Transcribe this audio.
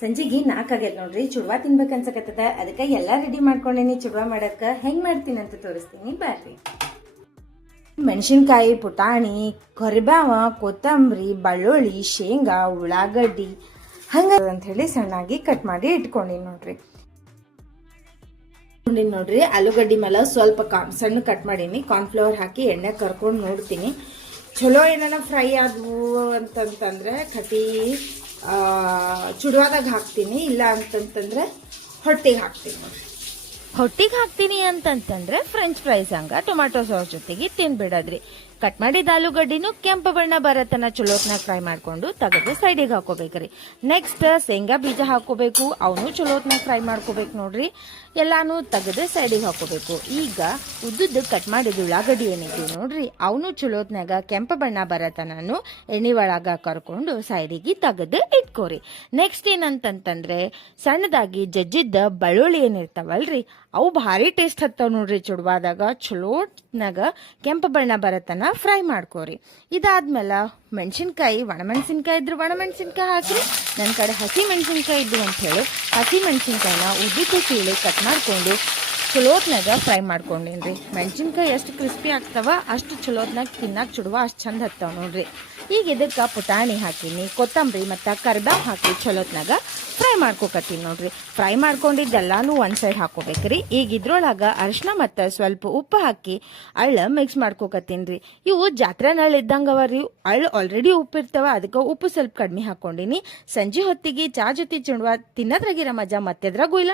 ಸಂಜಿಗೆ 4 ಆಗ್ಯದ ನೋಡ್ರಿ. ಚುಡ್ವಾ ತಿನ್ಬೇಕನ್ಸಕತ್ತದ. ಅದಕ್ಕೆ ಎಲ್ಲ ರೆಡಿ ಮಾಡ್ಕೊಂಡೇನಿ. ಚುಡ್ವಾ ಮಾಡಕ್ಕ ಹೆಂಗ್ ಮಾಡ್ತೀನಿ ಅಂತ ತೋರಿಸ್ತೀನಿ ಬರ್ರಿ. ಮೆಣಸಿನ್ಕಾಯಿ, ಪುಟಾಣಿ, ಕರಿಬೇವ, ಕೊತ್ತಂಬರಿ, ಬೆಳ್ಳುಳ್ಳಿ, ಶೇಂಗಾ, ಉಳ್ಳಾಗಡ್ಡಿ ಅಂತ ಹೇಳಿ ಸಣ್ಣಾಗಿ ಕಟ್ ಮಾಡಿ ಇಟ್ಕೊಂಡಿನಿ ನೋಡ್ರಿ. ಆಲೂಗಡ್ಡಿ ಮೇಲೆ ಸ್ವಲ್ಪ ಸಣ್ಣ ಕಟ್ ಮಾಡೀನಿ. ಕಾರ್ನ್ಫ್ಲವರ್ ಹಾಕಿ ಎಣ್ಣೆ ಕರ್ಕೊಂಡು ನೋಡ್ತೀನಿ. ಚಲೋ ಏನಾರ ಫ್ರೈ ಆದವು ಅಂತಂತಂದ್ರೆ ಕಟಿ ಚುಡ್ವಾದಾಗ ಹಾಕ್ತೀನಿ. ಇಲ್ಲ ಅಂತಂತಂದ್ರೆ ಹೊಟ್ಟಿಗೆ ಹಾಕ್ತೀನಿ ನೋಡ್ರಿ. ಹೊಟ್ಟಿಗೆ ಹಾಕ್ತೀನಿ ಅಂತಂತಂದ್ರೆ ಫ್ರೆಂಚ್ ಫ್ರೈಸ್ ಹಂಗ ಟೊಮ್ಯಾಟೊ ಸಾಸ್ ಜೊತೆಗೆ ತಿನ್ಬಿಡದ್ರಿ. ಕಟ್ ಮಾಡಿದ ಆಲೂಗಡ್ಡಿನೂ ಕೆಂಪು ಬಣ್ಣ ಬರತನ ಚಲೋತ್ನಾಗ ಫ್ರೈ ಮಾಡ್ಕೊಂಡು ತೆಗೆದು ಸೈಡಿಗೆ ಹಾಕೋಬೇಕ್ರಿ. ನೆಕ್ಸ್ಟ್ ಶೇಂಗಾ ಬೀಜ ಹಾಕೋಬೇಕು. ಅವನು ಚಲೋತ್ನಾಗ ಫ್ರೈ ಮಾಡ್ಕೋಬೇಕು ನೋಡ್ರಿ. ಎಲ್ಲಾನು ತೆಗೆದು ಸೈಡಿಗೆ ಹಾಕೋಬೇಕು. ಈಗ ಉದ್ದುದ್ದು ಕಟ್ ಮಾಡಿದ ಉಳ್ಳಾಗಡ್ಡಿ ಏನಿದ್ವಿ ನೋಡ್ರಿ, ಅವನು ಚಲೋತ್ನಾಗ ಕೆಂಪು ಬಣ್ಣ ಬರತನನು ಎಣ್ಣೆ ಒಳಗ ಕರ್ಕೊಂಡು ಸೈಡಿಗೆ ತೆಗೆದು ಇಟ್ಕೋರಿ. ನೆಕ್ಸ್ಟ್ ಏನಂತಂತಂದ್ರೆ ಸಣ್ಣದಾಗಿ ಜಜ್ಜಿದ್ದ ಬೆಳ್ಳುಳ್ಳಿ ಏನಿರ್ತಾವಲ್ರಿ, ಅವು ಭಾರಿ ಟೇಸ್ಟ್ ಹತ್ತಾವ ನೋಡ್ರಿ. ಚುಡ್ವಾದಾಗ ಚಲೋತ್ನಾಗ ಕೆಂಪು ಬಣ್ಣ ಬರತನ ಫ್ರೈ ಮಾಡ್ಕೋರಿ. ಇದಾದ್ಮೇಲೆ ಮೆಣಸಿನ್ಕಾಯಿ, ಒಣಮೆಣಸಿನ್ಕಾಯಿ ಇದ್ರು ಒಣಮೆಣಸಿನ್ಕಾಯಿ ಹಾಕ್ರಿ. ನನ್ನ ಕಡೆ ಹಸಿ ಮೆಣಸಿನ್ಕಾಯಿ ಇದ್ದು ಅಂತ ಹೇಳಿ ಹಸಿ ಮೆಣಸಿನ್ಕಾಯಿನ ಉದ್ದಿದ್ದು ಸೀಳಿ ಕಟ್ ಮಾಡ್ಕೊಂಡು ಚಲೋತ್ನಾಗ ಫ್ರೈ ಮಾಡ್ಕೊಂಡೇನ್ರಿ. ಮೆಣಸಿನ್ಕಾಯಿ ಎಷ್ಟು ಕ್ರಿಸ್ಪಿ ಆಗ್ತಾವ ಅಷ್ಟು ಚಲೋತ್ನಾಗ ತಿನ್ನಾಕ ಚುಡುವ ಅಷ್ಟು ಚಂದ ಹತ್ತಾವ ನೋಡ್ರಿ. ಈಗ ಇದಕ್ಕೆ ಪುಟಾಣಿ ಹಾಕೀನಿ, ಕೊತ್ತಂಬರಿ ಮತ್ತು ಕರಿಬೇವು ಹಾಕಿ ಚಲೋತ್ನಾಗ ಫ್ರೈ ಮಾಡ್ಕೊಕತ್ತೀನಿ ನೋಡ್ರಿ. ಫ್ರೈ ಮಾಡ್ಕೊಂಡಿದ್ದೆಲ್ಲಾನು ಒಂದು ಸೈಡ್ ಹಾಕೋಬೇಕ್ರಿ. ಈಗ ಇದ್ರೊಳಗೆ ಅರಿಶಿನ ಮತ್ತು ಸ್ವಲ್ಪ ಉಪ್ಪು ಹಾಕಿ ಅಳ್ಳ ಮಿಕ್ಸ್ ಮಾಡ್ಕೊಕತ್ತೀನಿ ರೀ. ಇವು ಜಾತ್ರೆ ನಳ್ಳು ಇದ್ದಂಗೆ ಅವ ರೀ. ಅಳ್ಳು ಆಲ್ರೆಡಿ ಉಪ್ಪು ಇರ್ತಾವ, ಅದಕ್ಕೆ ಉಪ್ಪು ಸ್ವಲ್ಪ ಕಡಿಮೆ ಹಾಕೊಂಡಿನಿ. ಸಂಜೆ ಹೊತ್ತಿಗೆ ಚಾ ಜೊತೆ ಚುಡುವ ತಿನ್ನೋದ್ರಾಗಿರೋ ಮಜಾ ಮತ್ತೆದ್ರಾಗೂ ಇಲ್ಲ.